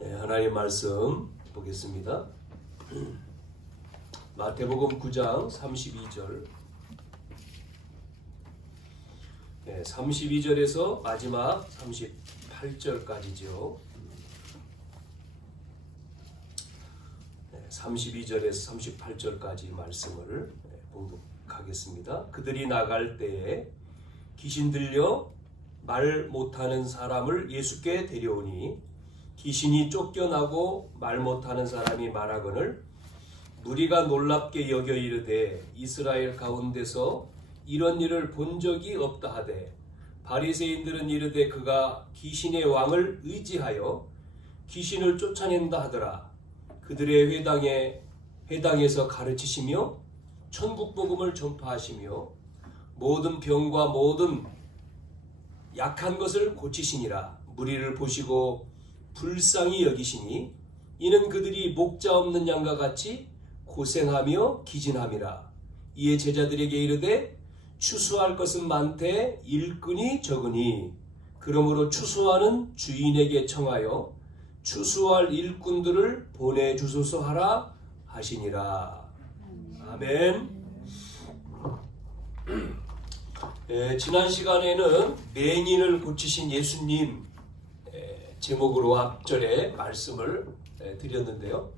네, 하나님 말씀 보겠습니다. 마태복음 9장 32절 32절에서 마지막 38절까지죠. 32절에서 38절까지 말씀을 봉독하겠습니다. 그들이 나갈 때에 귀신 들려 말 못하는 사람을 예수께 데려오니 귀신이 쫓겨나고 말 못하는 사람이 말하거늘 무리가 놀랍게 여겨 이르되 이스라엘 가운데서 이런 일을 본 적이 없다 하되 바리새인들은 이르되 그가 귀신의 왕을 의지하여 귀신을 쫓아낸다 하더라. 그들의 회당에서 가르치시며 천국 복음을 전파하시며 모든 병과 모든 약한 것을 고치시니라. 무리를 보시고 불쌍히 여기시니 이는 그들이 목자 없는 양과 같이 고생하며 기진함이라. 이에 제자들에게 이르되 추수할 것은 많되 일꾼이 적으니 그러므로 추수하는 주인에게 청하여 추수할 일꾼들을 보내주소서 하라 하시니라. 아멘. 지난 시간에는 맹인을 고치신 예수님 제목으로 앞절에 말씀을 드렸는데요.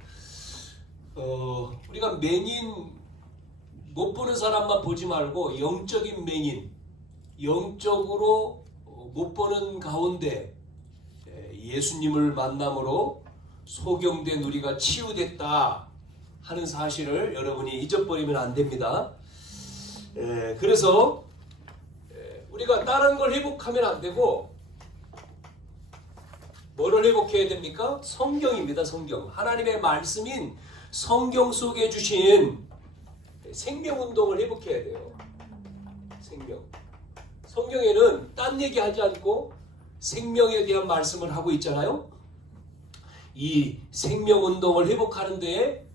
우리가 맹인 못 보는 사람만 보지 말고 영적인 맹인, 영적으로 못 보는 가운데 예수님을 만남으로 소경된 우리가 치유됐다 하는 사실을 여러분이 잊어버리면 안 됩니다. 그래서 우리가 다른 걸 회복하면 안 되고 뭐를 회복해야 됩니까? 성경입니다. 성경. 하나님의 말씀인 성경 속에 주신 생명운동을 회복해야 돼요. 생명. 성경에는 딴 얘기하지 않고 생명에 대한 말씀을 하고 있잖아요. 이 생명운동을 회복하는 데에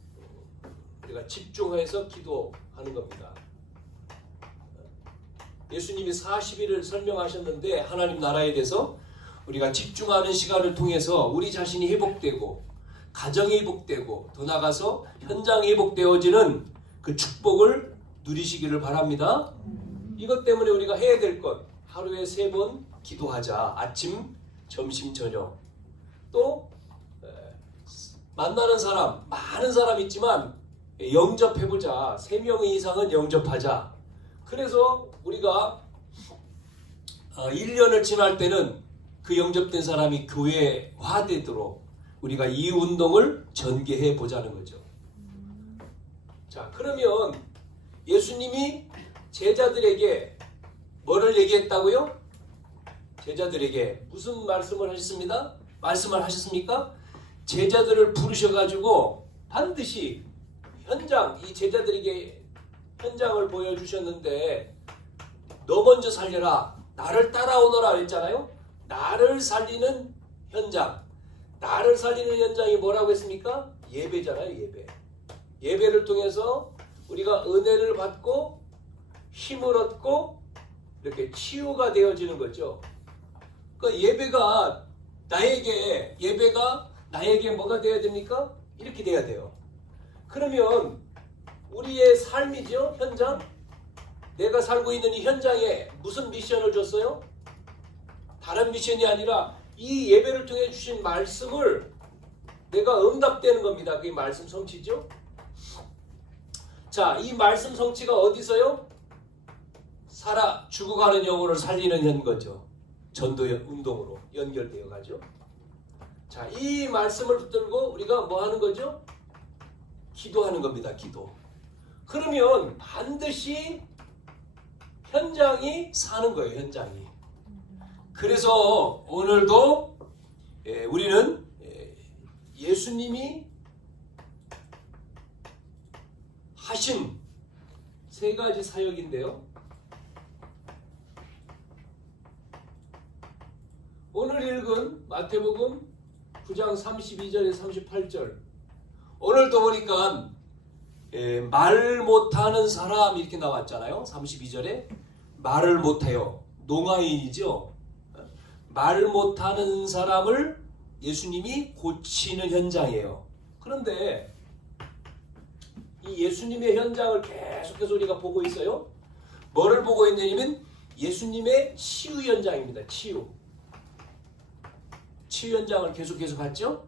우리가 집중해서 기도하는 겁니다. 예수님이 40일을 설명하셨는데 하나님 나라에 대해서 우리가 집중하는 시간을 통해서 우리 자신이 회복되고 가정이 회복되고 더 나아가서 현장이 회복되어지는 그 축복을 누리시기를 바랍니다. 이것 때문에 우리가 해야 될 것 하루에 3번 기도하자. 아침, 점심, 저녁. 또 만나는 사람 많은 사람 있지만 영접해보자. 3명 이상은 영접하자. 그래서 우리가 1년을 지날 때는 그 영접된 사람이 교회화되도록 우리가 이 운동을 전개해 보자는 거죠. 자, 그러면 예수님이 제자들에게 뭐를 얘기했다고요? 제자들에게 무슨 말씀을 하셨습니다? 말씀을 하셨습니까? 제자들을 부르셔가지고 반드시 현장, 이 제자들에게 현장을 보여주셨는데 너 먼저 살려라. 나를 따라오너라 했잖아요. 나를 살리는 현장. 나를 살리는 현장이 뭐라고 했습니까? 예배잖아요. 예배. 예배를 통해서 우리가 은혜를 받고 힘을 얻고 이렇게 치유가 되어지는 거죠. 그러니까 예배가 나에게 뭐가 되어야 됩니까? 이렇게 돼야 돼요. 그러면 우리의 삶이죠. 현장. 내가 살고 있는 이 현장에 무슨 미션을 줬어요? 다른 미션이 아니라 이 예배를 통해 주신 말씀을 내가 응답되는 겁니다. 그게 말씀 성취죠. 자, 이 말씀 성취가 어디서요? 죽어가는 영혼을 살리는 거죠. 전도 운동으로 연결되어 가죠. 자, 이 말씀을 붙들고 우리가 뭐 하는 거죠? 기도하는 겁니다. 기도. 그러면 반드시 현장이 사는 거예요. 현장이. 그래서 오늘도 우리는 예수님이 하신 3가지 사역인데요. 오늘 읽은 마태복음 9장 32절에서 38절. 오늘도 보니까 말 못하는 사람 이렇게 나왔잖아요. 32절에 말을 못해요. 농아인이죠. 말 못하는 사람을 예수님이 고치는 현장이에요. 그런데 이 예수님의 현장을 계속해서 우리가 보고 있어요. 뭐를 보고 있느냐면 예수님의 치유 현장입니다. 치유 현장을 계속해서 봤죠.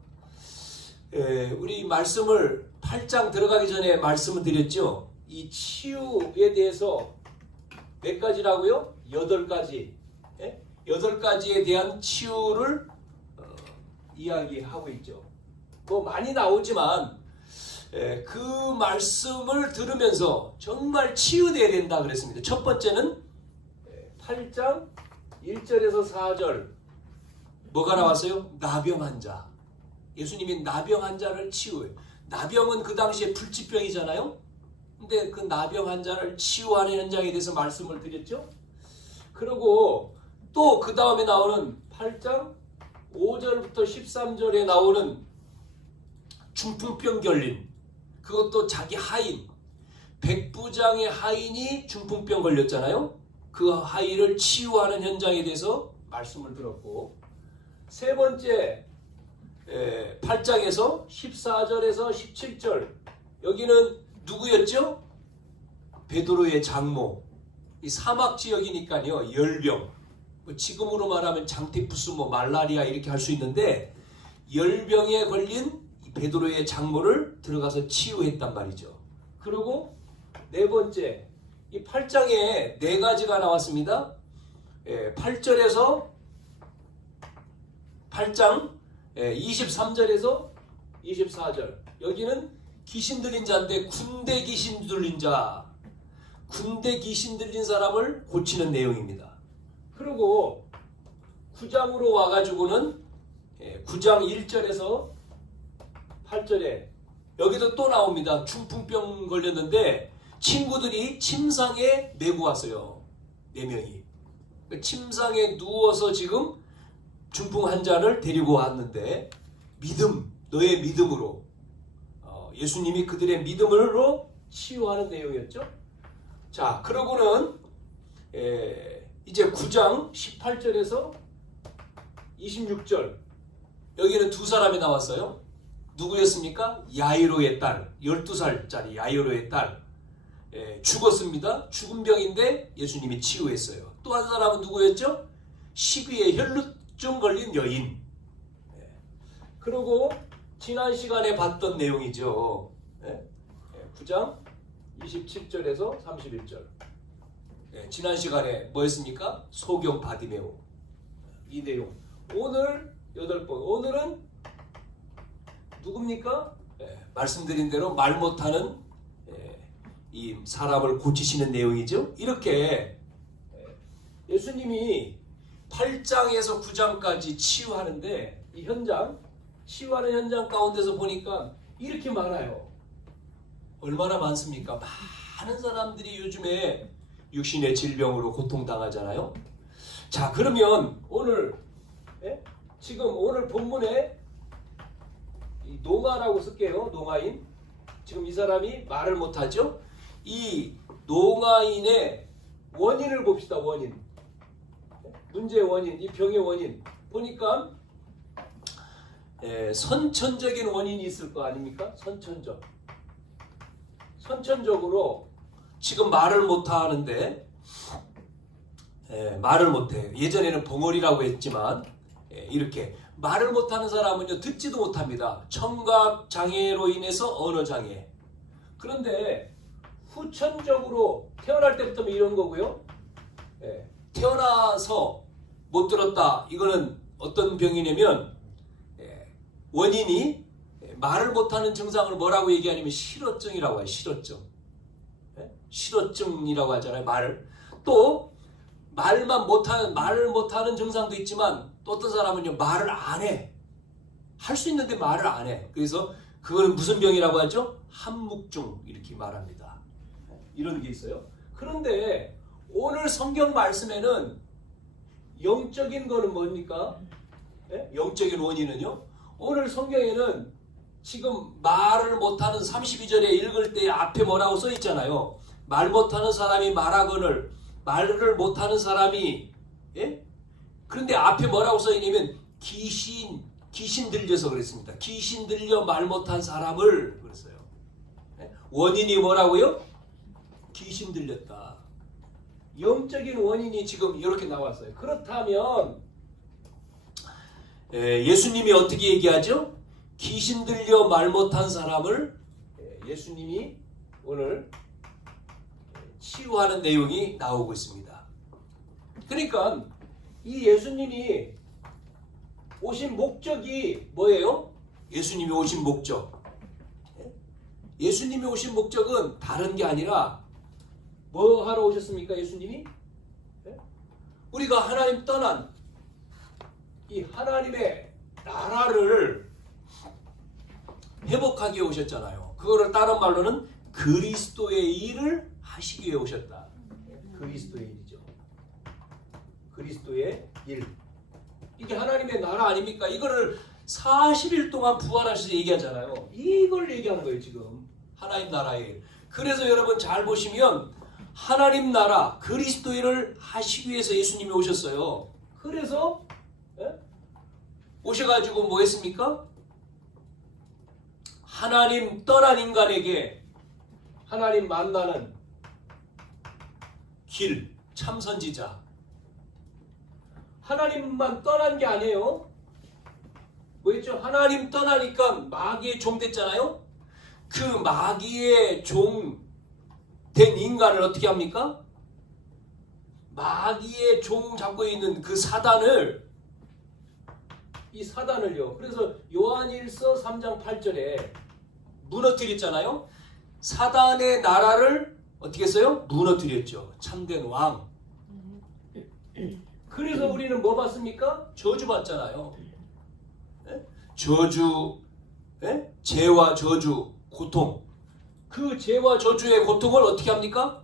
우리 말씀을 8장 들어가기 전에 말씀을 드렸죠. 이 치유에 대해서 몇 가지라고요? 8가지. 8가지에 대한 치유를 이야기하고 있죠. 뭐 많이 나오지만 그 말씀을 들으면서 정말 치유되어야 된다 그랬습니다. 첫 번째는 8장 1절에서 4절 뭐가 나왔어요? 나병 환자. 예수님이 나병 환자를 치유해요. 나병은 그 당시에 불치병이잖아요. 근데 그 나병 환자를 치유하는 현장에 대해서 말씀을 드렸죠. 그리고 또 그 다음에 나오는 8장 5절부터 13절에 나오는 중풍병 걸린, 그것도 자기 하인, 백부장의 하인이 중풍병 걸렸잖아요. 그 하인을 치유하는 현장에 대해서 말씀을 들었고, 세 번째 8장에서 14절에서 17절, 여기는 누구였죠? 베드로의 장모. 이 사막 지역이니까요, 열병, 지금으로 말하면 장티푸스, 말라리아 이렇게 할 수 있는데, 열병에 걸린 베드로의 장모를 들어가서 치유했단 말이죠. 그리고 네 번째, 이 8장에 4가지가 나왔습니다. 8절에서 8장 23절에서 24절, 여기는 귀신 들린 자인데 군대 귀신 들린 자, 군대 귀신 들린 사람을 고치는 내용입니다. 그리고 9장으로 와가지고는 9장 1절에서 8절에 여기도 또 나옵니다. 중풍병 걸렸는데 친구들이 침상에 메고 왔어요. 4명이. 침상에 누워서 지금 중풍 환자를 데리고 왔는데, 믿음, 너의 믿음으로, 예수님이 그들의 믿음으로 치유하는 내용이었죠. 자, 그러고는 이제 9장 18절에서 26절, 여기는 2사람이 나왔어요. 누구였습니까? 야이로의 딸, 12살짜리 야이로의 딸, 죽었습니다. 죽은 병인데 예수님이 치유했어요. 또 한 사람은 누구였죠? 시비에 혈루증 걸린 여인. 그리고 지난 시간에 봤던 내용이죠. 9장 27절에서 31절. 지난 시간에 뭐였습니까? 소경 바디메오. 이 내용. 오늘 8번. 오늘은 누굽니까? 말씀드린 대로 말 못하는 이 사람을 고치시는 내용이죠. 이렇게 예수님이 8장에서 9장까지 치유하는데, 이 현장, 치유하는 현장 가운데서 보니까 이렇게 많아요. 얼마나 많습니까? 많은 사람들이 요즘에 육신의 질병으로 고통당하잖아요. 자, 그러면 오늘 지금 오늘 본문에 이 농아라고 쓸게요. 농아인. 지금 이 사람이 말을 못하죠. 이 농아인의 원인을 봅시다. 원인. 문제의 원인, 이 병의 원인. 보니까 선천적인 원인이 있을 거 아닙니까? 선천적으로 지금 말을 못하는데, 말을 못해요. 예전에는 벙어리라고 했지만, 이렇게 말을 못하는 사람은요, 듣지도 못합니다. 청각 장애로 인해서 언어 장애. 그런데 후천적으로 태어날 때부터 이런 거고요. 태어나서 못 들었다. 이거는 어떤 병이냐면, 원인이 말을 못하는 증상을 뭐라고 얘기하냐면 실어증이라고 해요. 실어증. 실어증이라고 하잖아요. 말을. 또 말을 못하는 증상도 있지만, 또 어떤 사람은요, 말을 안 해. 할 수 있는데 말을 안 해. 그래서 그거는 무슨 병이라고 하죠? 한묵증, 이렇게 말합니다. 이런 게 있어요. 그런데 오늘 성경 말씀에는 영적인 거는 뭡니까? 영적인 원인은요? 오늘 성경에는 지금 말을 못하는 32절에 읽을 때 앞에 뭐라고 써 있잖아요. 말 못하는 사람이 말하거늘, 말을 못하는 사람이, 그런데 앞에 뭐라고 써 있냐면 귀신, 귀신 들려서 그랬습니다. 귀신 들려 말 못한 사람을 그랬어요. 원인이 뭐라고요? 귀신 들렸다. 영적인 원인이 지금 이렇게 나왔어요. 그렇다면 예수님이 어떻게 얘기하죠? 귀신 들려 말 못한 사람을 예수님이 오늘 치유하는 내용이 나오고 있습니다. 그러니까 이 예수님이 오신 목적이 뭐예요? 예수님이 오신 목적. 예수님이 오신 목적은 다른 게 아니라 뭐 하러 오셨습니까? 예수님이? 우리가 하나님 떠난 이 하나님의 나라를 회복하기 위해 오셨잖아요. 그거를 다른 말로는 그리스도의 일을 하시기 위해 오셨다. 그리스도의 일이죠. 그리스도의 일. 이게 하나님의 나라 아닙니까? 이거를 40일 동안 부활하셔서 얘기하잖아요. 이걸 얘기하는 거예요, 지금. 하나님 나라의 일. 그래서 여러분 잘 보시면 하나님 나라, 그리스도의 일을 하시기 위해서 예수님이 오셨어요. 그래서 오셔가지고 뭐 했습니까? 하나님 떠난 인간에게 하나님 만나는 길, 참선지자. 하나님만 떠난 게 아니에요. 뭐였죠? 하나님 떠나니까 마귀의 종 됐잖아요. 그 마귀의 종 된 인간을 어떻게 합니까? 마귀의 종 잡고 있는 그 사단을, 이 사단을요. 그래서 요한일서 3장 8절에 무너뜨렸잖아요. 사단의 나라를 어떻게 했어요? 무너뜨렸죠. 참된 왕. 그래서 우리는 뭐 받습니까? 저주 받잖아요. 저주, 죄와 저주, 고통. 그 죄와 저주의 고통을 어떻게 합니까?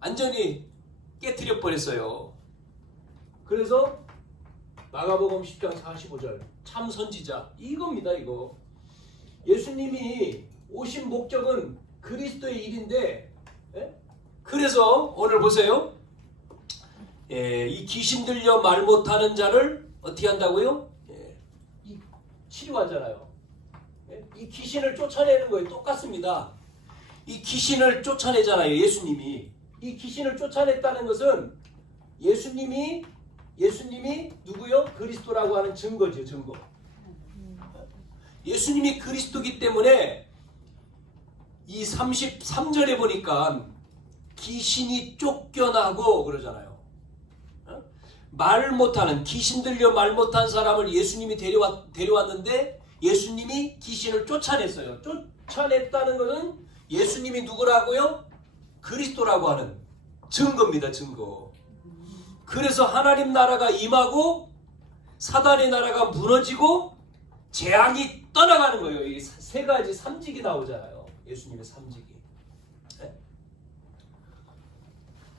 완전히 깨트려 버렸어요. 그래서 마가복음 10장 45절 참 선지자 이겁니다. 이거 예수님이 오신 목적은 그리스도의 일인데 그래서 오늘 보세요. 이 귀신 들려 말 못하는 자를 어떻게 한다고요? 치료하잖아요. 이 귀신을 쫓아내는 거예요. 똑같습니다. 이 귀신을 쫓아내잖아요. 예수님이. 이 귀신을 쫓아냈다는 것은 예수님이 누구요? 그리스도라고 하는 증거죠. 증거. 예수님이 그리스도기 때문에 이 33절에 보니까 귀신이 쫓겨나고 그러잖아요. 말 못하는, 귀신 들려 말 못한 사람을 예수님이 데려왔는데 예수님이 귀신을 쫓아냈어요. 쫓아냈다는 것은 예수님이 누구라고요? 그리스도라고 하는 증거입니다. 증거. 그래서 하나님 나라가 임하고 사단의 나라가 무너지고 재앙이 떠나가는 거예요. 이 세 가지 삼직이 나오잖아요. 예수님의 삼직이.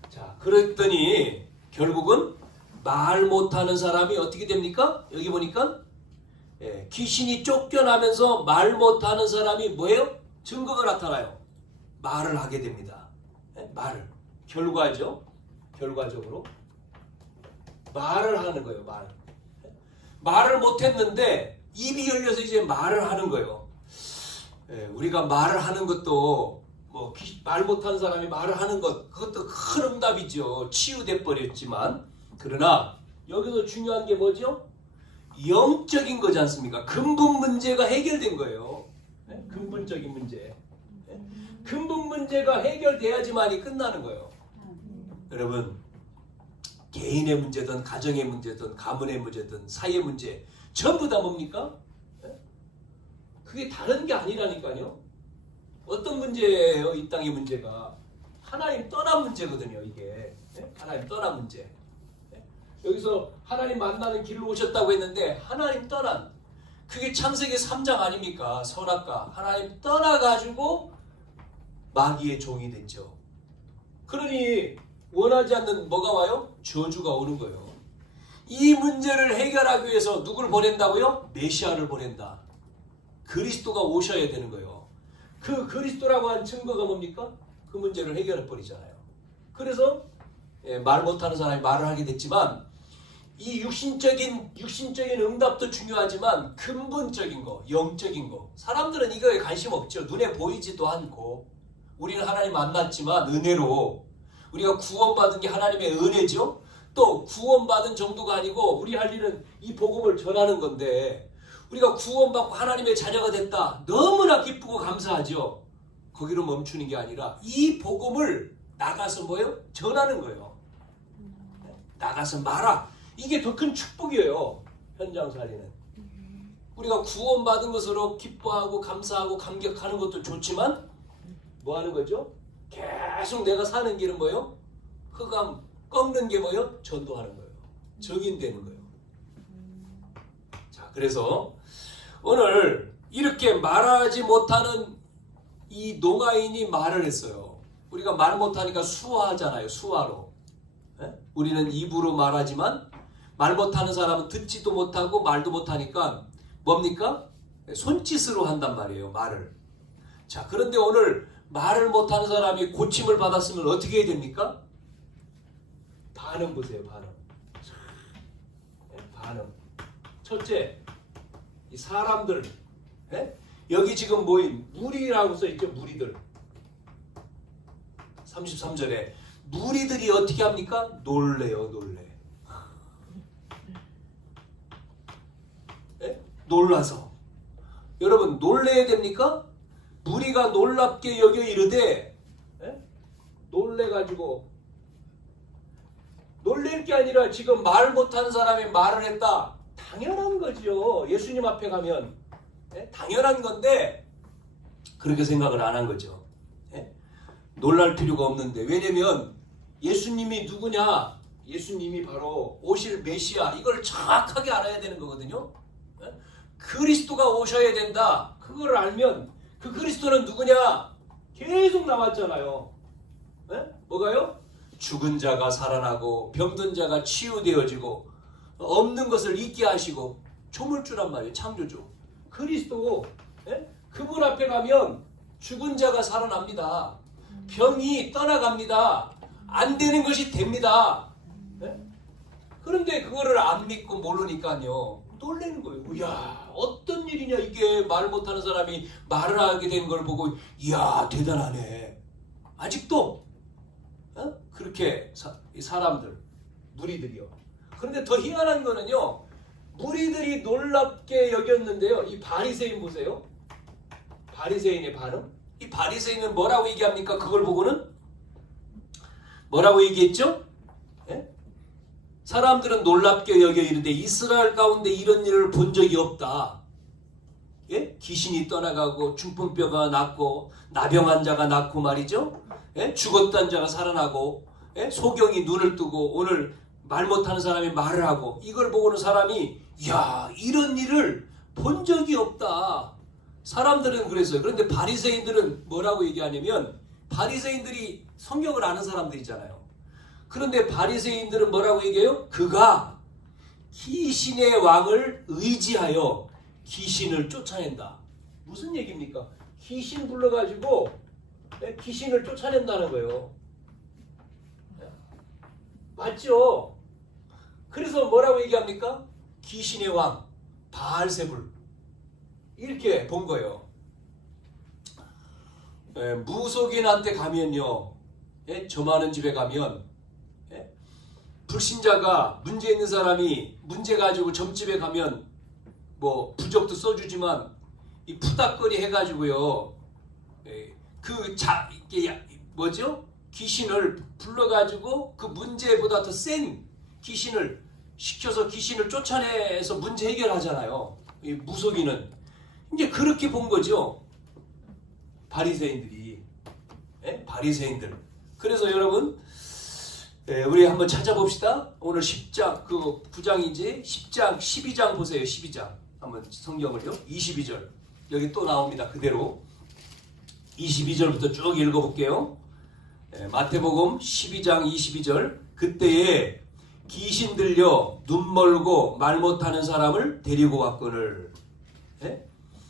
자, 그랬더니 결국은 말 못하는 사람이 어떻게 됩니까? 여기 보니까 귀신이 쫓겨나면서 말 못하는 사람이 뭐예요? 증거가 나타나요. 말을 하게 됩니다. 말을. 결과죠. 결과적으로 말을 하는 거예요. 말을 못했는데 입이 열려서 이제 말을 하는 거예요. 우리가 말을 하는 것도 뭐 말 못하는 사람이 말을 하는 것, 그것도 큰 응답이죠. 치유돼 버렸지만 그러나 여기서 중요한 게 뭐죠? 영적인 거지 않습니까? 근본 문제가 해결된 거예요. 근본적인 문제. 근본 문제가 해결돼야지만이 끝나는 거예요. 여러분, 개인의 문제든 가정의 문제든 가문의 문제든 사회의 문제 전부 다 뭡니까? 그게 다른 게 아니라니까요. 어떤 문제예요? 이 땅의 문제가 하나님 떠난 문제거든요. 이게 하나님 떠난 문제. 여기서 하나님 만나는 길로 오셨다고 했는데 하나님 떠난, 그게 창세기 3장 아닙니까? 선악과 하나님 떠나가지고 마귀의 종이 됐죠. 그러니 원하지 않는 뭐가 와요? 저주가 오는 거예요. 이 문제를 해결하기 위해서 누구를 보낸다고요? 메시아를 보낸다. 그리스도가 오셔야 되는 거예요. 그 그리스도라고 한 증거가 뭡니까? 그 문제를 해결해 버리잖아요. 그래서 말 못하는 사람이 말을 하게 됐지만 이 육신적인 응답도 중요하지만 근본적인 거, 영적인 거. 사람들은 이거에 관심 없죠. 눈에 보이지도 않고. 우리는 하나님 만났지만 은혜로 우리가 구원받은 게 하나님의 은혜죠. 또 구원받은 정도가 아니고 우리 할 일은 이 복음을 전하는 건데 우리가 구원받고 하나님의 자녀가 됐다. 너무나 기쁘고 감사하죠. 거기로 멈추는 게 아니라 이 복음을 나가서 뭐예요? 전하는 거예요. 나가서 말아. 이게 더 큰 축복이에요. 현장살이는. 우리가 구원받은 것으로 기뻐하고 감사하고 감격하는 것도 좋지만 뭐 하는 거죠? 계속 내가 사는 길은 뭐예요? 흑암 꺾는 게 뭐예요? 전도하는 거예요. 증인되는 거예요. 자, 그래서 오늘 이렇게 말하지 못하는 이 농아인이 말을 했어요. 우리가 말 못하니까 수화하잖아요. 수화로. 우리는 입으로 말하지만 말 못하는 사람은 듣지도 못하고 말도 못하니까 뭡니까? 손짓으로 한단 말이에요. 말을. 자, 그런데 오늘 말을 못하는 사람이 고침을 받았으면 어떻게 해야 됩니까? 반응 보세요. 반응. 반응. 첫째, 이 사람들. 여기 지금 모인 무리라고 써있죠. 무리들. 33절에 무리들이 어떻게 합니까? 놀래요. 놀래. 놀라서. 여러분 놀래야 됩니까? 무리가 놀랍게 여겨 이르되 놀래가지고 놀랄 게 아니라 지금 말 못하는 사람이 말을 했다. 당연한 거죠. 예수님 앞에 가면 당연한 건데 그렇게 생각을 안 한 거죠. 놀랄 필요가 없는데 왜냐면 예수님이 누구냐? 예수님이 바로 오실 메시아 이걸 정확하게 알아야 되는 거거든요. 그리스도가 오셔야 된다. 그걸 알면 그 그리스도는 누구냐? 계속 나왔잖아요. 뭐가요? 죽은 자가 살아나고 병든 자가 치유되어지고 없는 것을 있게 하시고 조물주란 말이에요. 창조주. 그리스도. 그분 앞에 가면 죽은 자가 살아납니다. 병이 떠나갑니다. 안 되는 것이 됩니다. 그런데 그거를 안 믿고 모르니까요. 놀라는 거예요. 이야, 어떤 일이냐 이게. 말 못하는 사람이 말을 하게 된 걸 보고 이야, 대단하네. 아직도 그렇게 사람들, 무리들이요. 그런데 더 희한한 거는요. 무리들이 놀랍게 여겼는데요. 이 바리새인 보세요. 바리새인의 반응. 이 바리새인은 뭐라고 얘기합니까? 그걸 보고는 뭐라고 얘기했죠? 사람들은 놀랍게 여겨 이르되 이스라엘 가운데 이런 일을 본 적이 없다. 귀신이 떠나가고 중풍뼈가 낫고 나병한 자가 낫고 말이죠. 죽었던 자가 살아나고 소경이 눈을 뜨고 오늘 말 못하는 사람이 말을 하고 이걸 보고는 사람이 야, 이런 일을 본 적이 없다. 사람들은 그랬어요. 그런데 바리새인들은 뭐라고 얘기하냐면 바리새인들이 성경을 아는 사람들이잖아요. 그런데 바리새인들은 뭐라고 얘기해요? 그가 귀신의 왕을 의지하여 귀신을 쫓아낸다. 무슨 얘기입니까? 귀신 불러가지고 귀신을 쫓아낸다는 거예요. 맞죠? 그래서 뭐라고 얘기합니까? 귀신의 왕 바알세불 이렇게 본 거예요. 무속인한테 가면요. 저 많은 집에 가면 불신자가 문제 있는 사람이 문제 가지고 점집에 가면 뭐 부적도 써주지만 이 푸닥거리 해가지고요. 이게 뭐죠? 귀신을 불러가지고 그 문제보다 더 센 귀신을 시켜서 귀신을 쫓아내서 문제 해결하잖아요. 이 무속인은 이제 그렇게 본 거죠. 바리새인들이. 바리새인들. 그래서 여러분 우리 한번 찾아봅시다. 오늘 10장, 그 9장이지 10장, 12장 보세요. 12장. 한번 성경을요. 22절. 여기 또 나옵니다. 그대로. 22절부터 쭉 읽어볼게요. 마태복음 12장 22절. 그때에 귀신 들려 눈 멀고 말 못하는 사람을 데리고 왔거늘.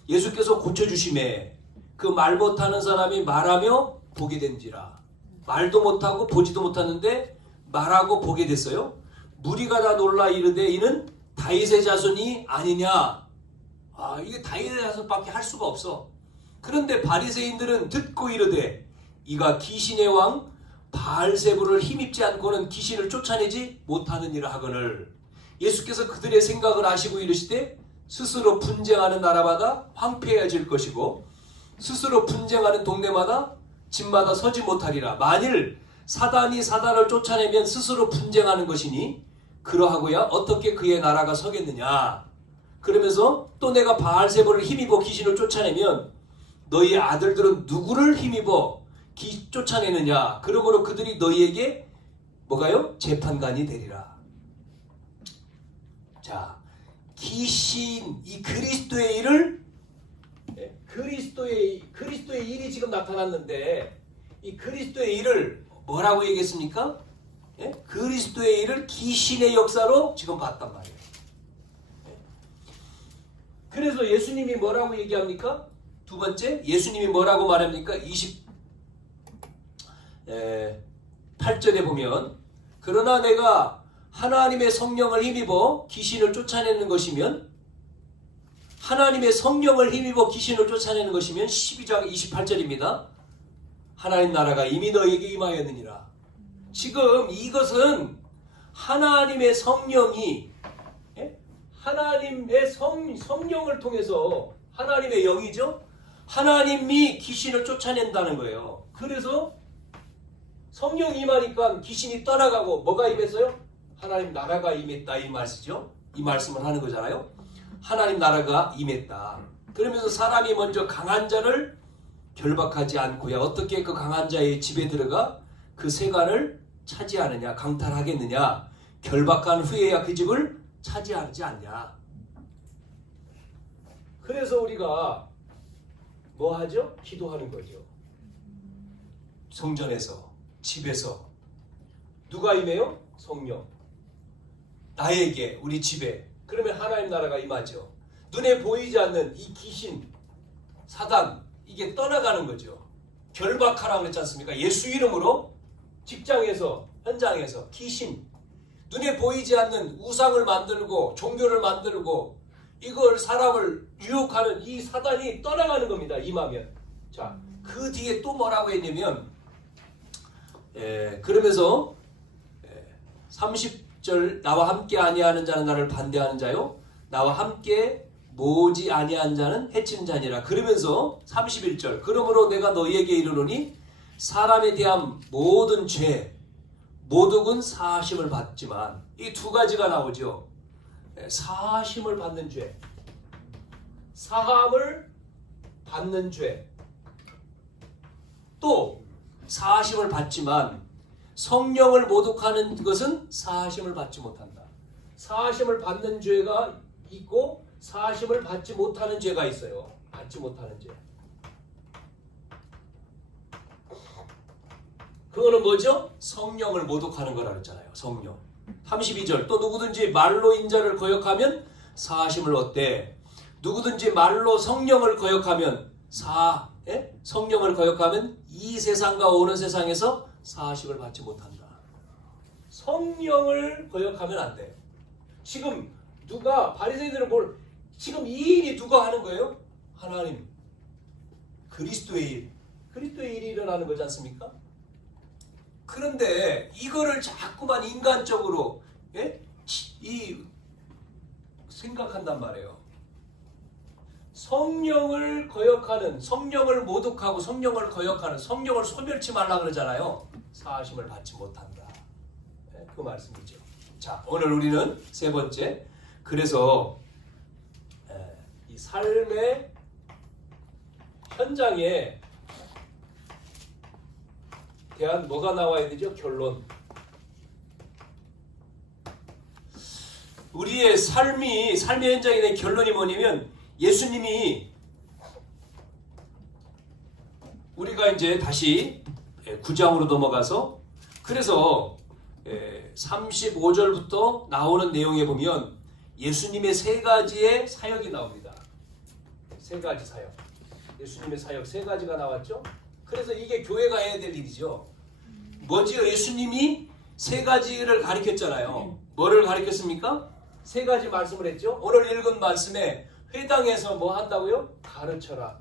예수께서 고쳐주심에 그 말 못하는 사람이 말하며 보게 된지라. 말도 못하고 보지도 못하는데 말하고 보게 됐어요. 무리가 다 놀라 이르되 이는 다윗의 자손이 아니냐. 이게 다윗의 자손밖에 할 수가 없어. 그런데 바리새인들은 듣고 이르되 이가 귀신의 왕 바알세불을 힘입지 않고는 귀신을 쫓아내지 못하느니라 하거늘. 예수께서 그들의 생각을 아시고 이르시되 스스로 분쟁하는 나라마다 황폐해질 것이고 스스로 분쟁하는 동네마다 집마다 서지 못하리라. 만일 사단이 사단을 쫓아내면 스스로 분쟁하는 것이니 그러하고야 어떻게 그의 나라가 서겠느냐. 그러면서 또 내가 바알세불을 힘입어 귀신을 쫓아내면 너희 아들들은 누구를 힘입어 쫓아내느냐. 그러므로 그들이 너희에게 뭐가요? 재판관이 되리라. 자, 귀신, 이 그리스도의 일을 그리스도의 일이 지금 나타났는데 이 그리스도의 일을 뭐라고 얘기했습니까? 그리스도의 일을 귀신의 역사로 지금 봤단 말이에요. 그래서 예수님이 뭐라고 얘기합니까? 두 번째, 예수님이 뭐라고 말합니까? 28절에 보면 그러나 내가 하나님의 성령을 힘입어 귀신을 쫓아내는 것이면 하나님의 성령을 힘입어 귀신을 쫓아내는 것이면 12장 28절입니다. 하나님 나라가 이미 너에게 임하였느니라. 지금 이것은 하나님의 성령이 하나님의 성령을 통해서 하나님의 영이죠. 하나님이 귀신을 쫓아낸다는 거예요. 그래서 성령이 임하니까 귀신이 떠나가고 뭐가 임했어요? 하나님 나라가 임했다 이 말이죠. 이 말씀을 하는 거잖아요. 하나님 나라가 임했다. 그러면서 사람이 먼저 강한 자를 결박하지 않고야 어떻게 그 강한 자의 집에 들어가 그 세간을 차지하느냐, 강탈하겠느냐. 결박한 후에야 그 집을 차지하지 않냐. 그래서 우리가 뭐 하죠? 기도하는 거죠. 성전에서, 집에서. 누가 임해요? 성령. 나에게, 우리 집에. 그러면 하나님 나라가 임하죠. 눈에 보이지 않는 이 귀신, 사단, 이게 떠나가는 거죠. 결박하라고 그랬지 않습니까? 예수 이름으로 직장에서, 현장에서 귀신, 눈에 보이지 않는 우상을 만들고 종교를 만들고 이걸 사람을 유혹하는 이 사단이 떠나가는 겁니다. 임하면. 자, 그 뒤에 또 뭐라고 했냐면 그러면서 30절 나와 함께 아니하는 자는 나를 반대하는 자요 나와 함께 모으지 아니한 자는 해치는 자니라. 그러면서 31절 그러므로 내가 너희에게 이르노니 사람에 대한 모든 죄 모독은 사하심을 받지만 이 두 가지가 나오죠. 사하심을 받는 죄, 사함을 받는 죄, 또 사하심을 받지만 성령을 모독하는 것은 사하심을 받지 못한다. 사하심을 받는 죄가 있고 사하심을 받지 못하는 죄가 있어요. 받지 못하는 죄. 그거는 뭐죠? 성령을 모독하는 거라 그랬잖아요. 성령. 32절 또 누구든지 말로 인자를 거역하면 사하심을 얻되 누구든지 말로 성령을 거역하면 성령을 거역하면 이 세상과 오는 세상에서 사하심을 받지 못한다. 성령을 거역하면 안 돼. 지금 누가 바리새인들은 지금 이 일이 누가 하는 거예요? 하나님. 그리스도의 일. 그리스도의 일이 일어나는 거지 않습니까? 그런데 이거를 자꾸만 인간적으로 생각한단 말이에요. 성령을 거역하는, 성령을 모독하고 성령을 거역하는, 성령을 소멸치 말라 그러잖아요. 사하심을 받지 못한다. 그 말씀이죠. 자, 오늘 우리는 세 번째. 그래서 이 삶의 현장에 대한 뭐가 나와야 되죠? 결론. 우리의 삶의 현장에 대한 결론이 뭐냐면 예수님이 우리가 이제 다시 9장으로 넘어가서 그래서 35절부터 나오는 내용에 보면 예수님의 세 가지의 사역이 나옵니다. 세 가지 사역. 예수님의 사역 세 가지가 나왔죠. 그래서 이게 교회가 해야 될 일이죠. 뭐지요? 예수님이 세 가지를 가르쳤잖아요. 뭐를 가르쳤습니까? 세 가지 말씀을 했죠. 오늘 읽은 말씀에 회당에서 뭐 한다고요? 가르쳐라.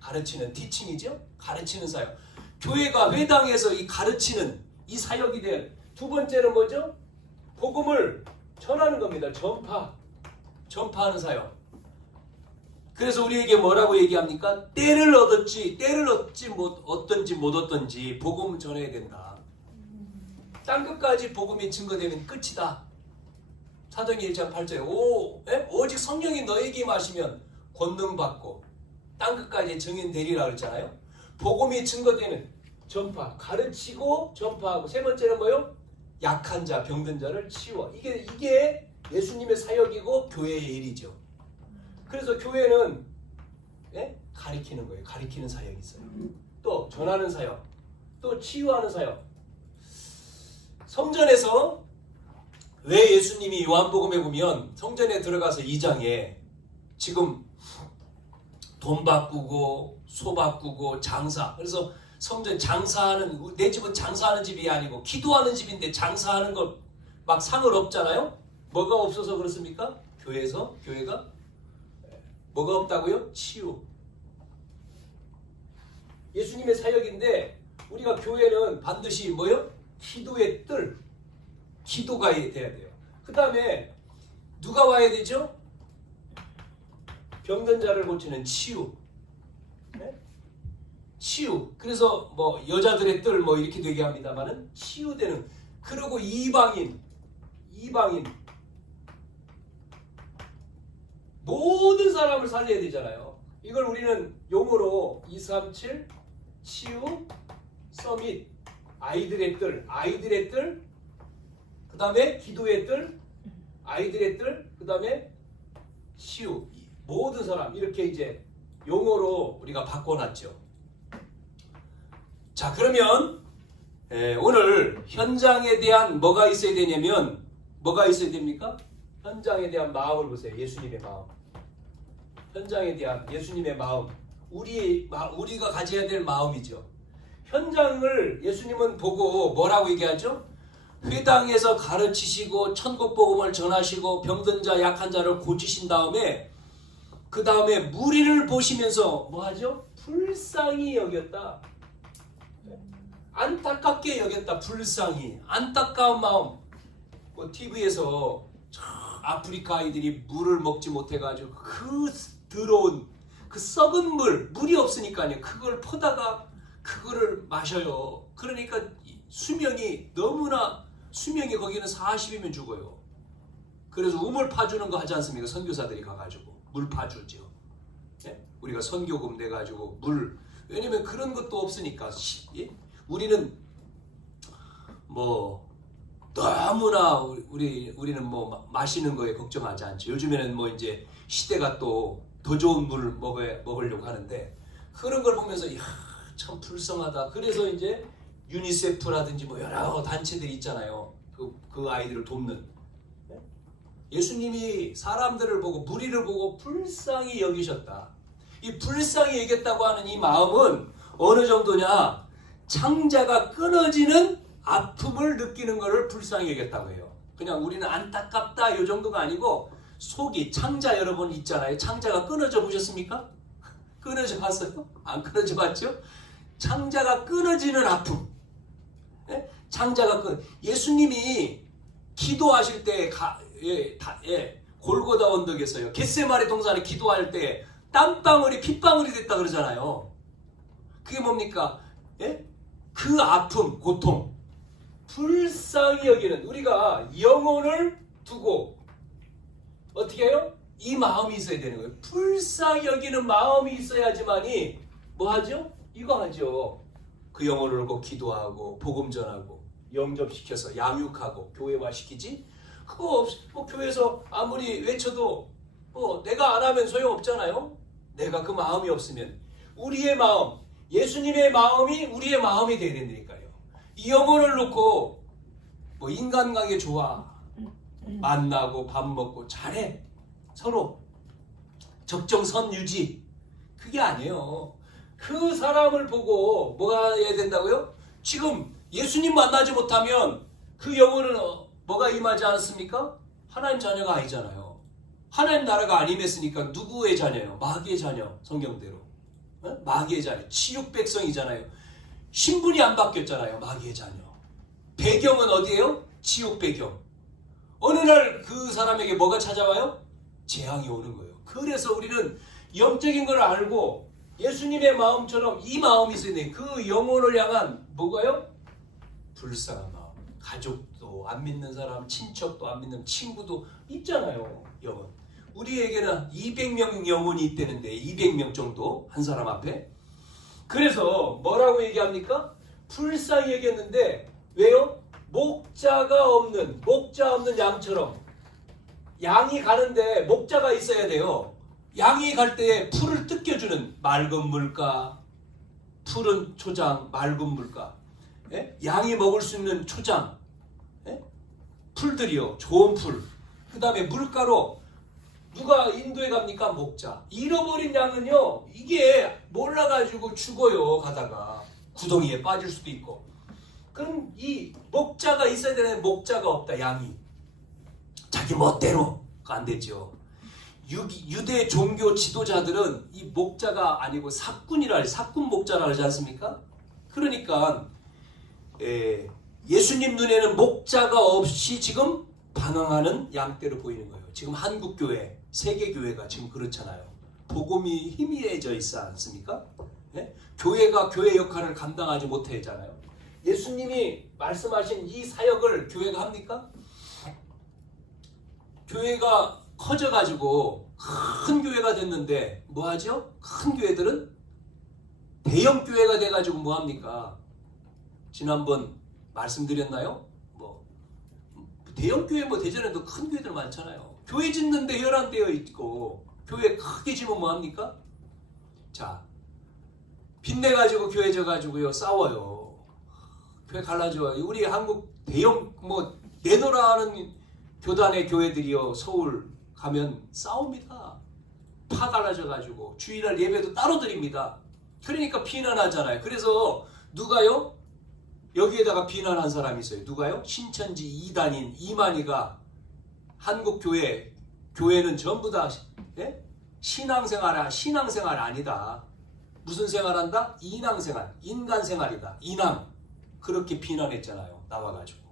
가르치는 티칭이죠. 가르치는 사역. 교회가 회당에서 이 가르치는 이 사역이 된 두 번째는 뭐죠? 복음을 전하는 겁니다. 전파하는 사역. 그래서 우리에게 뭐라고 얘기합니까? 때를 얻었지 어떤지 못 얻던지 복음 전해야 된다. 땅끝까지 복음이 증거되면 끝이다. 사도행전 1장 8절에 오직 성령이 너에게 임하시면 권능받고 땅끝까지 증인되리라 그랬잖아요. 복음이 증거되는 전파, 가르치고 전파하고. 세 번째는 뭐요? 약한 자, 병든 자를 치워. 이게 예수님의 사역이고 교회의 일이죠. 그래서 교회는 가리키는 거예요. 가리키는 사역이 있어요. 또 전하는 사역, 또 치유하는 사역. 성전에서 왜 예수님이 요한복음에 보면 성전에 들어가서 2장에 지금 돈 바꾸고 소 바꾸고 장사. 그래서 성전 장사하는, 내 집은 장사하는 집이 아니고 기도하는 집인데 장사하는 것 막 상을 없잖아요. 뭐가 없어서 그렇습니까? 교회가 뭐가 없다고요? 치유. 예수님의 사역인데 우리가 교회는 반드시 뭐요? 기도의 뜰. 기도가 돼야 돼요. 그 다음에 누가 와야 되죠? 병든 자를 고치는 치유. 치유. 그래서 뭐 여자들의 뜰 뭐 이렇게 되게 합니다만은 치유되는. 그리고 이방인 모든 사람을 살려야 되잖아요. 이걸 우리는 용어로 237 치유 서밋. 아이들의 뜰, 그 다음에 기도의 뜰, 아이들의 뜰, 그 다음에 치유. 모든 사람 이렇게 이제 용어로 우리가 바꿔놨죠. 자, 그러면 오늘 현장에 대한 뭐가 있어야 되냐면 뭐가 있어야 됩니까? 현장에 대한 마음을 보세요. 예수님의 마음. 현장에 대한 예수님의 마음. 우리가 가져야 될 마음이죠. 현장을 예수님은 보고 뭐라고 얘기하죠? 회당에서 가르치시고 천국 복음을 전하시고 병든 자 약한 자를 고치신 다음에 그 다음에 무리를 보시면서 뭐 하죠? 불쌍히 여겼다. 안타깝게 여겼다. 불쌍히. 안타까운 마음. 뭐 TV에서 아프리카 아이들이 물을 먹지 못해가지고 그 더러운 그 썩은 물이 없으니까요. 그걸 퍼다가 그거를 마셔요. 그러니까 수명이 거기는 40이면 죽어요. 그래서 우물 파주는 거 하지 않습니까? 선교사들이 가가지고 물 파주죠. 네? 우리가 선교금 내가지고 물. 왜냐면 그런 것도 없으니까. 예? 우리는 뭐 너무나 우리는 뭐 마시는 거에 걱정하지 않죠. 요즘에는 뭐 이제 시대가 또 더 좋은 물을 먹으려고 하는데 그런 걸 보면서 이야, 참 불쌍하다. 그래서 이제 유니세프라든지 뭐 여러 단체들이 있잖아요. 그 아이들을 돕는. 예수님이 사람들을 보고 무리를 보고 불쌍히 여기셨다. 이 불쌍히 여겼다고 하는 이 마음은 어느 정도냐? 창자가 끊어지는 아픔을 느끼는 것을 불쌍히 여겼다고 해요. 그냥 우리는 안타깝다 이 정도가 아니고 속이 창자 여러분 있잖아요. 창자가 끊어져 보셨습니까? 끊어져 봤어요? 안 끊어져 봤죠? 창자가 끊어지는 아픔. 창자가 예수님이 기도하실 때 골고다 언덕에서요. 겟세마네 동산에 기도할 때 땀방울이 핏방울이 됐다 그러잖아요. 그게 뭡니까? 그 아픔, 고통, 불쌍히 여기는 우리가 영혼을 두고 어떻게 해요? 이 마음이 있어야 되는 거예요. 불쌍히 여기는 마음이 있어야지만이 뭐 하죠? 이거 하죠. 그 영혼을 놓고 기도하고 복음 전하고 영접시켜서 양육하고 교회화시키지. 그거 뭐 교회에서 아무리 외쳐도 뭐 내가 안 하면 소용없잖아요. 내가 그 마음이 없으면 우리의 마음, 예수님의 마음이 우리의 마음이 되어야 된다니까요. 이 영혼을 놓고 뭐 인간관계 좋아, 만나고 밥 먹고 잘해, 서로 적정선 유지, 그게 아니에요. 그 사람을 보고 뭐가 해야 된다고요? 지금 예수님 만나지 못하면 그 영혼은 뭐가 임하지 않았습니까? 하나님 자녀가 아니잖아요. 하나님 나라가 안 임했으니까 누구의 자녀예요? 마귀의 자녀. 성경대로. 마귀의 자녀. 치욕 백성이잖아요. 신분이 안 바뀌었잖아요. 마귀의 자녀. 배경은 어디예요? 지옥 배경. 어느 날 그 사람에게 뭐가 찾아와요? 재앙이 오는 거예요. 그래서 우리는 영적인 걸 알고 예수님의 마음처럼 이 마음이 있어야 돼. 그 영혼을 향한 뭐가요? 불쌍한 마음. 가족도 안 믿는 사람, 친척도 안 믿는 친구도 있잖아요. 영혼. 우리에게는 200명 영혼이 있다는데 200명 정도 한 사람 앞에. 그래서 뭐라고 얘기합니까? 불쌍히 얘기했는데 왜요? 목자 없는 양처럼. 양이 가는데 목자가 있어야 돼요. 양이 갈 때 풀을 뜯겨주는 맑은 물가, 푸른 초장, 맑은 물가. 예? 양이 먹을 수 있는 초장, 예? 풀들이요. 좋은 풀. 그 다음에 물가로 누가 인도에 갑니까? 목자. 잃어버린 양은요. 이게 몰라가지고 죽어요. 가다가 구덩이에 빠질 수도 있고. 그럼 이 목자가 있어야 되는데 목자가 없다. 양이. 자기 멋대로 안 되죠. 유대 종교 지도자들은 이 목자가 아니고 사꾼이라 사꾼 목자라 하지 않습니까? 그러니까 예수님 눈에는 목자가 없이 지금 방황하는 양떼로 보이는 거예요. 지금 한국교회, 세계교회가 지금 그렇잖아요. 복음이 희미해져 있지 않습니까? 네? 교회가 교회 역할을 감당하지 못하잖아요. 예수님이 말씀하신 이 사역을 교회가 합니까? 교회가 커져가지고 큰 교회가 됐는데 뭐하죠? 큰 교회들은 대형 교회가 돼가지고 뭐합니까? 지난번 말씀드렸나요? 대형 교회 대전에도 큰 교회들 많잖아요. 교회 짓는데 혈안되어 있고 교회 크게 지면 뭐합니까? 자, 빚내가지고 교회 져가지고요 싸워요. 교회 갈라져요. 우리 한국 대형 내노라 하는 교단의 교회들이요 서울 가면 싸웁니다. 파 갈라져가지고 주일날 예배도 따로 드립니다. 그러니까 비난하잖아요. 그래서 누가요? 여기에다가 비난한 사람이 있어요. 누가요? 신천지 이단인 이만희가 한국 교회는 전부 다 신앙생활 아니다. 무슨 생활한다? 인앙생활, 인간생활이다. 인앙. 그렇게 비난했잖아요. 나와가지고.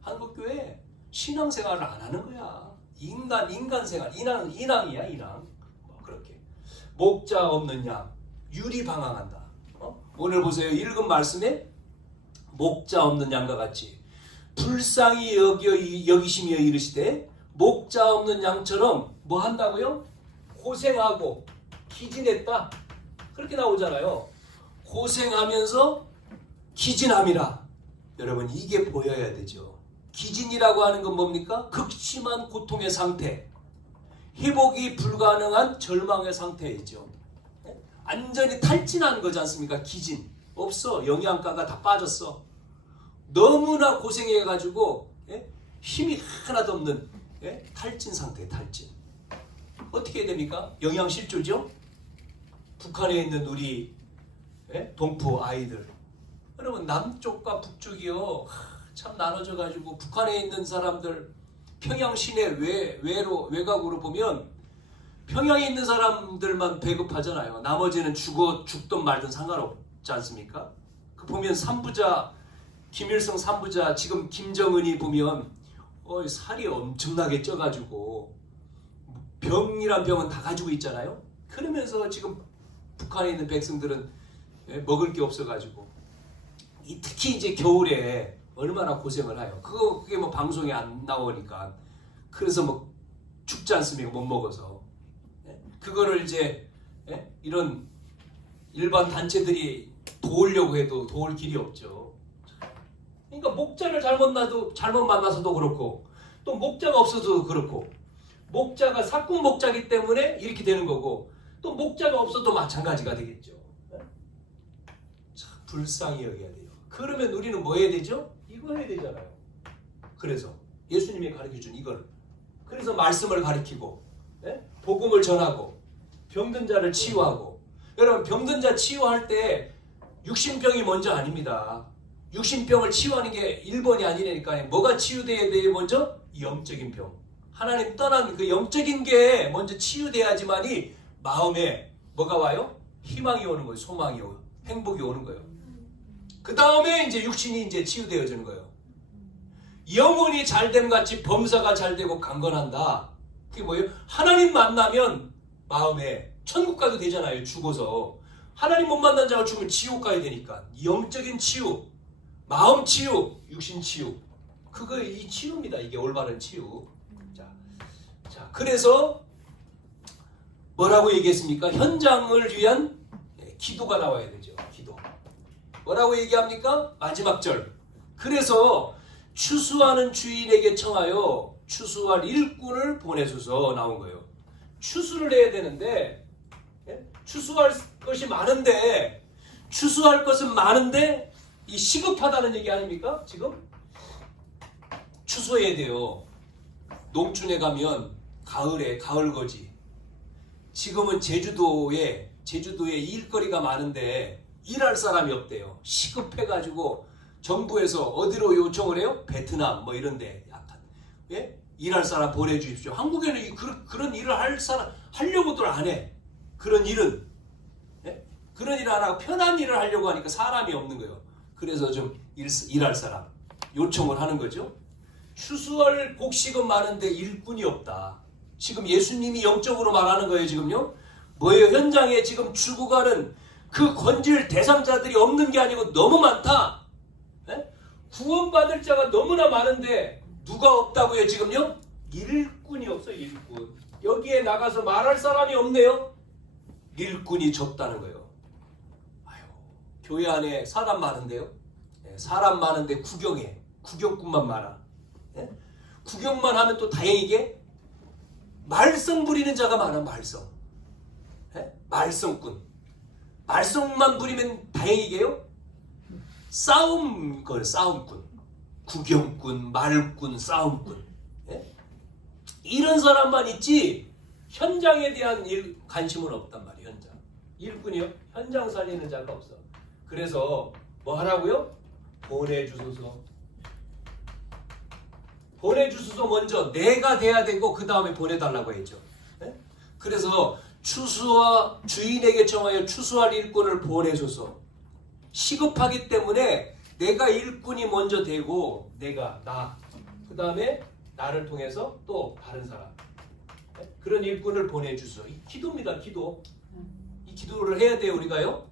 한국 교회 신앙생활을 안 하는 거야. 인간생활, 인앙이야, 인앙. 그렇게. 목자 없는 양, 유리방황한다. 오늘 보세요. 읽은 말씀에 목자 없는 양과 같이 불쌍히 여기시며 이르시되 목자 없는 양처럼 뭐 한다고요? 고생하고 기진했다. 그렇게 나오잖아요. 고생하면서 기진함이라. 여러분 이게 보여야 되죠. 기진이라고 하는 건 뭡니까? 극심한 고통의 상태, 회복이 불가능한 절망의 상태이죠. 완전히 탈진한 거지 않습니까? 기진. 없어. 영양가가 다 빠졌어. 너무나 고생해가지고 힘이 하나도 없는 탈진 상태, 탈진. 어떻게 해야 됩니까? 영양실조죠? 북한에 있는 우리 동포 아이들. 여러분 남쪽과 북쪽이요. 참 나눠져가지고 북한에 있는 사람들 평양 시내 외곽으로 보면 평양에 있는 사람들만 배급하잖아요. 나머지는 죽든 말든 상관없지 않습니까? 그 보면 삼부자, 김일성 삼부자, 지금 김정은이 보면 살이 엄청나게 쪄가지고 병이란 병은 다 가지고 있잖아요. 그러면서 지금 북한에 있는 백성들은 먹을 게 없어가지고 특히 이제 겨울에 얼마나 고생을 해요. 그게 방송에 안 나오니까. 그래서 죽지 않습니까? 못 먹어서. 그거를 이제 이런 일반 단체들이 도우려고 해도 도울 길이 없죠. 그러니까 목자를 잘못 만나서도 그렇고 또 목자가 없어도 그렇고 목자가 사꾼 목자기 때문에 이렇게 되는 거고 또 목자가 없어도 마찬가지가 되겠죠. 참 불쌍히 여겨야 돼요. 그러면 우리는 뭐 해야 되죠? 이거 해야 되잖아요. 그래서 예수님이 가르쳐준 이걸. 그래서 말씀을 가르치고 복음을 전하고 병든 자를 치유하고. 여러분 병든 자 치유할 때 육신병이 먼저 아닙니다. 육신병을 치유하는 게 1번이 아니라니까요. 뭐가 치유돼야 돼요? 먼저 영적인 병. 하나님 떠난 그 영적인 게 먼저 치유돼야지만이 마음에 뭐가 와요? 희망이 오는 거예요. 소망이 오고 행복이 오는 거예요. 그 다음에 이제 육신이 이제 치유되어지는 거예요. 영혼이 잘됨 같이 범사가 잘되고 강건한다. 그게 뭐예요? 하나님 만나면 마음에 천국 가도 되잖아요. 죽어서. 하나님 못 만난 자가 죽으면 지옥 가야 되니까. 영적인 치유, 마음 치유, 육신 치유. 그거 이 치유입니다. 이게 올바른 치유. 자, 그래서 뭐라고 얘기했습니까? 현장을 위한 기도가 나와야 되죠. 기도. 뭐라고 얘기합니까? 마지막 절. 그래서 추수하는 주인에게 청하여 추수할 일꾼을 보내소서 나온 거예요. 추수를 해야 되는데 추수할 것이 많은데 추수할 것은 많은데 이 시급하다는 얘기 아닙니까? 지금 추수해야 돼요. 농촌에 가면 가을에 가을거지. 지금은 제주도에 일거리가 많은데 일할 사람이 없대요. 시급해가지고 정부에서 어디로 요청을 해요? 베트남 뭐 이런데 약간 일할 사람 보내주십시오. 한국에는 그런 일을 할 사람 하려고들 안 해. 그런 일은 그런 일을 안 하고 편한 일을 하려고 하니까 사람이 없는 거예요. 그래서 좀 일할 사람 요청을 하는 거죠. 추수할 곡식은 많은데 일꾼이 없다. 지금 예수님이 영적으로 말하는 거예요. 지금요. 뭐예요? 현장에 지금 죽어가는 그 건질 대상자들이 없는 게 아니고 너무 많다. 구원받을 자가 너무나 많은데 누가 없다고요? 지금요? 일꾼이 없어요. 일꾼. 여기에 나가서 말할 사람이 없네요. 일꾼이 적다는 거예요. 아유, 교회 안에 사람 많은데요. 사람 많은데 구경꾼만 많아. 구경만 하면 또 다행이게 말썽 부리는 자가 많아. 말썽꾼. 말썽만 부리면 다행이게요. 싸움꾼, 구경꾼, 말꾼, 싸움꾼. 이런 사람만 있지 현장에 대한 관심은 없단 말이에요. 현장. 일꾼이요? 현장 살리는 자가 없어. 그래서 뭐 하라고요? 보내주소서. 보내주소서 먼저 내가 돼야 되고 그 다음에 보내달라고 했죠. 그래서 추수와 주인에게 청하여 추수할 일꾼을 보내소서. 시급하기 때문에 내가 일꾼이 먼저 되고 그 다음에 나를 통해서 또 다른 사람 그런 일꾼을 보내주소. 이 기도입니다. 기도. 이 기도를 해야 돼요. 우리가요.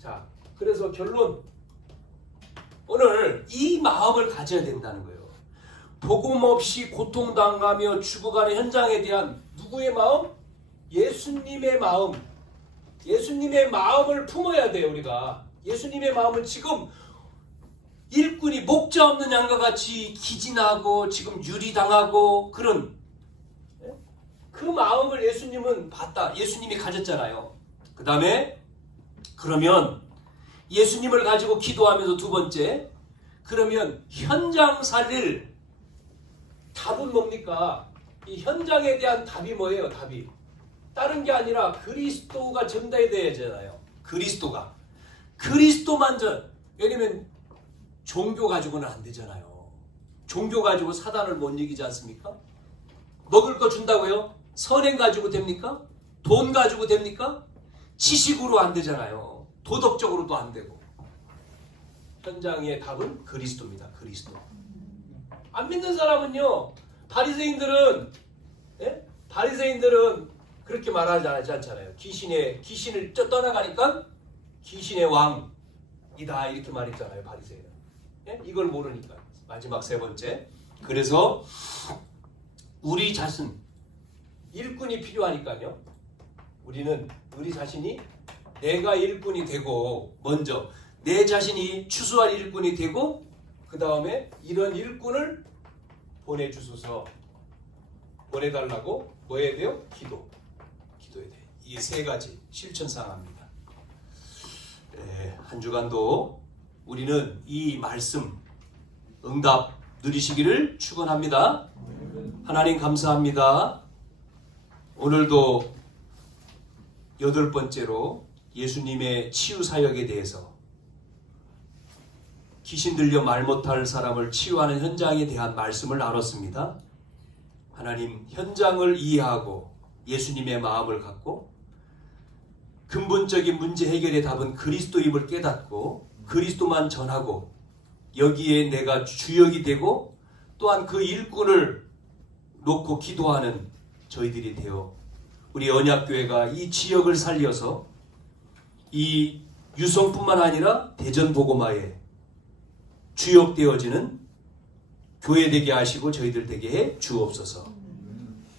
자, 그래서 결론 오늘 이 마음을 가져야 된다는 거예요. 복음 없이 고통당하며 죽어가는 현장에 대한 누구의 마음? 예수님의 마음. 예수님의 마음을 품어야 돼요. 우리가 예수님의 마음은 지금 일꾼이 목자 없는 양과 같이 기진하고 지금 유리당하고 그런 그 마음을 예수님은 봤다. 예수님이 가졌잖아요. 그 다음에 그러면 예수님을 가지고 기도하면서 두 번째, 그러면 현장 살릴 답은 뭡니까? 이 현장에 대한 답이 뭐예요? 답이 다른 게 아니라 그리스도가 전달돼야 되잖아요. 그리스도만 왜냐면 종교 가지고는 안 되잖아요. 종교 가지고 사단을 못 이기지 않습니까? 먹을 거 준다고요? 선행 가지고 됩니까? 돈 가지고 됩니까? 지식으로 안 되잖아요. 도덕적으로도 안 되고. 현장의 답은 그리스도입니다. 그리스도. 안 믿는 사람은요. 바리새인들은 그렇게 말하지 않잖아요. 귀신을 떠나가니까 귀신의 왕이다 이렇게 말했잖아요. 바리새인은. 이걸 모르니까. 마지막 세 번째. 그래서 우리 자신 일꾼이 필요하니까요. 우리 자신이 내가 일꾼이 되고 먼저 내 자신이 추수할 일꾼이 되고 그 다음에 이런 일꾼을 보내주소서. 보내달라고 뭐 해야 돼요? 기도해야 돼요. 이게 세 가지 실천사항입니다. 한 주간도 우리는 이 말씀 응답 누리시기를 축원합니다. 하나님 감사합니다. 오늘도 8번째로 예수님의 치유 사역에 대해서 귀신 들려 말 못할 사람을 치유하는 현장에 대한 말씀을 나눴습니다. 하나님, 현장을 이해하고 예수님의 마음을 갖고 근본적인 문제 해결의 답은 그리스도임을 깨닫고 그리스도만 전하고 여기에 내가 주역이 되고 또한 그 일꾼을 놓고 기도하는 저희들이 되어 우리 언약교회가 이 지역을 살려서 이 유성뿐만 아니라 대전보고마에 주역되어지는 교회 되게 하시고 저희들 되게 해 주옵소서.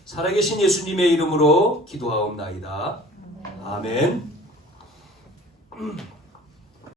살아계신 예수님의 이름으로 기도하옵나이다. 아멘.